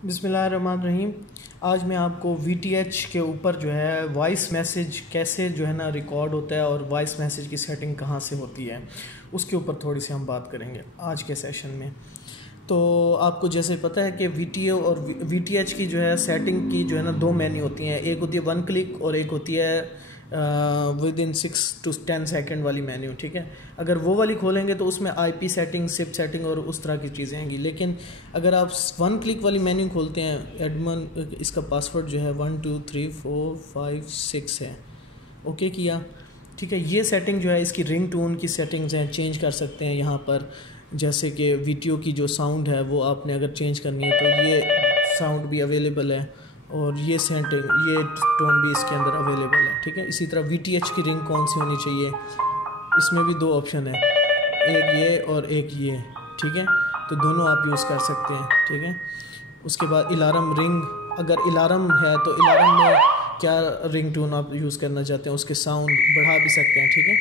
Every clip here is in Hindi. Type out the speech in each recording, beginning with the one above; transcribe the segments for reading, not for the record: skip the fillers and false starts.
बिस्मिल्लाहिर्रहमानिर्रहीम। आज मैं आपको VTH के ऊपर जो है वॉइस मैसेज कैसे जो है ना रिकॉर्ड होता है और वॉइस मैसेज की सेटिंग कहाँ से होती है उसके ऊपर थोड़ी सी हम बात करेंगे आज के सेशन में। तो आपको जैसे पता है कि VTO और VTH की जो है सेटिंग की जो है ना दो मेन्यू होती हैं, एक होती है 1 क्लिक और एक होती है विद इन 6 to 10 सेकेंड वाली मेन्यू। ठीक है, अगर वो वाली खोलेंगे तो उसमें IP सेटिंग, सिप सेटिंग और उस तरह की चीज़ें आएंगी। लेकिन अगर आप 1 क्लिक वाली मेन्यू खोलते हैं, एडमन इसका पासवर्ड जो है 1 2 3 4 5 6 है, ओके किया। ठीक है, ये सेटिंग जो है इसकी रिंग टोन की सेटिंग्स हैं, चेंज कर सकते हैं यहाँ पर। जैसे कि वीडियो की जो साउंड है वो आपने अगर चेंज करनी है तो ये साउंड भी अवेलेबल है और ये सेटिंग, ये टोन भी इसके अंदर अवेलेबल है। ठीक है, इसी तरह VTH की रिंग कौन सी होनी चाहिए, इसमें भी दो ऑप्शन है, एक ये और एक ये। ठीक है, तो दोनों आप यूज़ कर सकते हैं। ठीक है, उसके बाद अलार्म रिंग, अगर अलार्म है तो अलार्म में क्या रिंग टोन आप यूज़ करना चाहते हैं, उसके साउंड बढ़ा भी सकते हैं। ठीक है,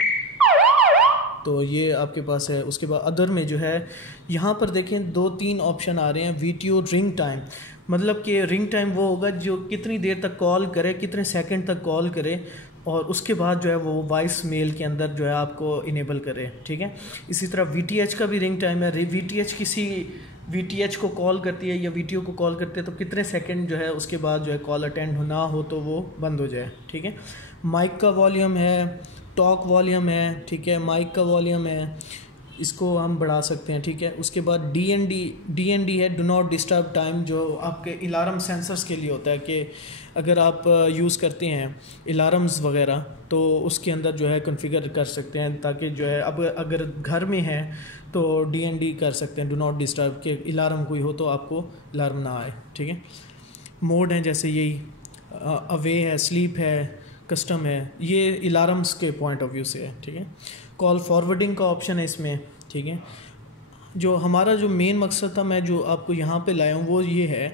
तो ये आपके पास है। उसके बाद अदर में जो है यहाँ पर देखें 2-3 ऑप्शन आ रहे हैं। VTO रिंग टाइम, मतलब कि रिंग टाइम वो होगा जो कितनी देर तक कॉल करे, कितने सेकंड तक कॉल करे और उसके बाद जो है वो वॉइस मेल के अंदर जो है आपको इनेबल करे। ठीक है, इसी तरह VTH का भी रिंग टाइम है। VTH किसी VTH को कॉल करती है या VTO को कॉल करती है तो कितने सेकंड जो है उसके बाद जो है कॉल अटेंड ना हो तो वो बंद हो जाए। ठीक है, माइक का वॉल्यूम है, टॉक वॉल्यूम है। ठीक है, माइक का वॉल्यूम है, इसको हम बढ़ा सकते हैं। ठीक है, उसके बाद DND है, डू नॉट डिस्टर्ब टाइम, जो आपके अलार्म सेंसर्स के लिए होता है कि अगर आप यूज़ करते हैं अलार्म्स वगैरह तो उसके अंदर जो है कॉन्फ़िगर कर सकते हैं ताकि जो है अब अगर घर में है तो DND कर सकते हैं, डू नॉट डिस्टर्ब, के अलार्म कोई हो तो आपको अलार्म ना आए। ठीक है, मोड है जैसे यही अवे है, स्लीप है, कस्टम है, ये अलार्म्स के पॉइंट ऑफ व्यू से है। ठीक है, कॉल फॉरवर्डिंग का ऑप्शन है इसमें। ठीक है, जो हमारा जो मेन मकसद था, मैं जो आपको यहाँ पे लाया हूँ वो ये है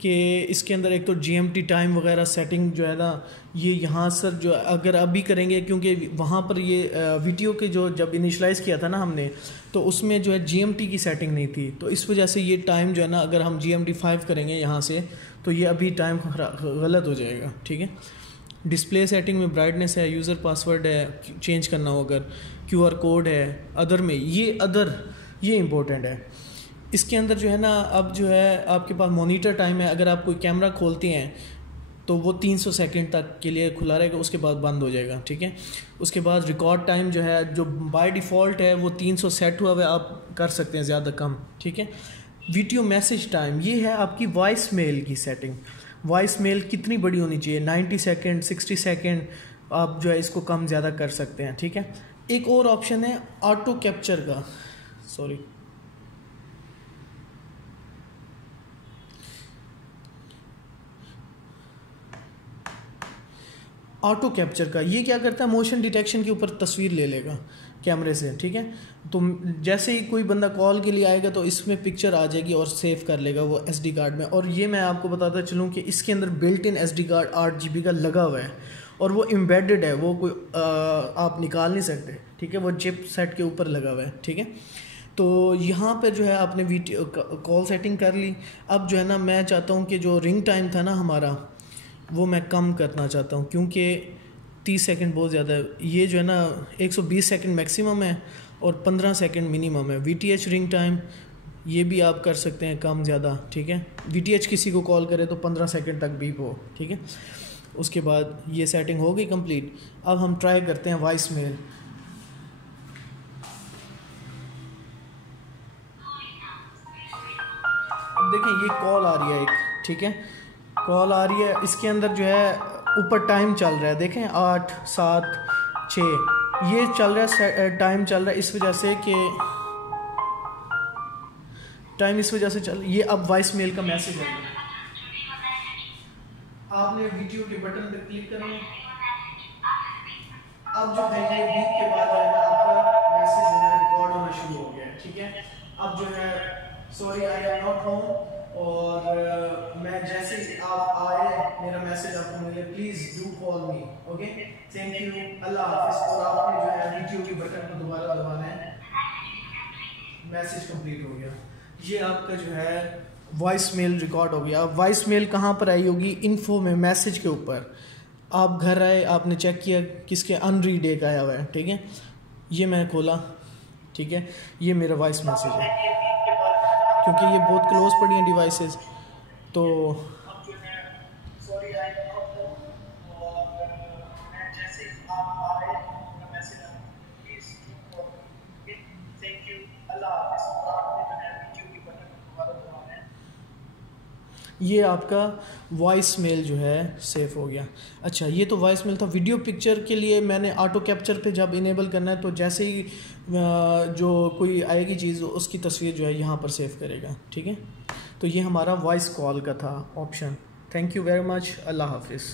कि इसके अंदर एक तो GMT टाइम वगैरह सेटिंग जो है ना, ये यहाँ सर जो अगर अभी करेंगे, क्योंकि वहाँ पर ये VTO के जो जब इनिशलाइज़ किया था ना हमने, तो उसमें जो है GMT की सेटिंग नहीं थी, तो इस वजह से ये टाइम जो है ना अगर हम GMT 5 करेंगे यहाँ से तो ये अभी टाइम गलत हो जाएगा। ठीक है, डिस्प्ले सेटिंग में ब्राइटनेस है, यूज़र पासवर्ड है, चेंज करना हो अगर, QR कोड है, अदर में ये इम्पोर्टेंट है। इसके अंदर जो है ना अब जो है आपके पास मॉनिटर टाइम है, अगर आप कोई कैमरा खोलते हैं तो वो 300 सेकंड तक के लिए खुला रहेगा, उसके बाद बंद हो जाएगा। ठीक है, उसके बाद रिकॉर्ड टाइम जो है, जो बाय डिफ़ॉल्ट है वो 300 सेट हुआ हुआ है, आप कर सकते हैं ज़्यादा कम। ठीक है, VTO मैसेज टाइम, ये है आपकी वॉइस मेल की सेटिंग। वॉइस मेल कितनी बड़ी होनी चाहिए, 90 सेकेंड, 60 सेकेंड, आप जो है इसको कम ज़्यादा कर सकते हैं। ठीक है, एक और ऑप्शन है ऑटो कैप्चर का, सॉरी, ऑटो कैप्चर का। ये क्या करता है, मोशन डिटेक्शन के ऊपर तस्वीर ले लेगा कैमरे से। ठीक है, तो जैसे ही कोई बंदा कॉल के लिए आएगा तो इसमें पिक्चर आ जाएगी और सेव कर लेगा वो SD कार्ड में। और ये मैं आपको बताता चलूँ कि इसके अंदर built in SD card 8 GB का लगा हुआ है और वो एम्बेडेड है, वो कोई आप निकाल नहीं सकते। ठीक है, वो चिप सेट के ऊपर लगा हुआ है। ठीक है, तो यहाँ पे जो है आपने VTO कॉल सेटिंग कर ली। अब जो है ना मैं चाहता हूँ कि जो रिंग टाइम था ना हमारा वो मैं कम करना चाहता हूँ, क्योंकि 30 सेकंड बहुत ज़्यादा है। ये जो है ना 120 सेकंड मैक्सिमम है और 15 सेकंड मिनिमम है। VTH रिंग टाइम ये भी आप कर सकते हैं कम ज़्यादा। ठीक है, VTH किसी को कॉल करे तो 15 सेकंड तक बीप हो। ठीक है, उसके बाद ये सेटिंग हो गई कंप्लीट। अब हम ट्राई करते हैं वॉइस मेल। अब देखें ये कॉल आ रही है एक, ठीक है, कॉल आ रही है, इसके अंदर जो है ऊपर टाइम चल रहा है, देखें 8 7 6 ये चल रहा है, टाइम चल रहा है इस वजह से कि टाइम इस वजह से चल, ये अब वॉइस मेल का मैसेज है। आपने VTO के बटन पर क्लिक करना है। अब जो है ये बीप के बाद जो है ना आपका मैसेज जो है रिकॉर्ड होना शुरू हो गया है। ठीक है, अब जो है sorry I am not home, और मैं जैसे आप आए मेरा मैसेज आपको मिले, please do call me, okay, thank you, अल्लाह हाफिज। और आपने जो है VTO के बटन को दोबारा दबाना है, मैसेज कंप्लीट हो गया। ये आपका जो है वॉइस मेल रिकॉर्ड हो गया। वॉइस मेल कहाँ पर आई होगी? इन्फो में, मैसेज के ऊपर। आप घर आए, आपने चेक किया किसके अनरीड एक आया हुआ है, ठीक है, ये मैं खोला, ठीक है, ये मेरा वॉइस मैसेज है, क्योंकि ये बहुत क्लोज पड़ी हैं डिवाइसेस, तो ये आपका वॉइस मेल जो है सेव हो गया। अच्छा, ये तो वॉइस मेल था। वीडियो पिक्चर के लिए मैंने ऑटो कैप्चर पे जब इनेबल करना है तो जैसे ही जो कोई आएगी चीज़ उसकी तस्वीर जो है यहाँ पर सेव करेगा, ठीक है। तो ये हमारा वॉइस कॉल का था option. Thank you very much. अल्लाह हाफिज़।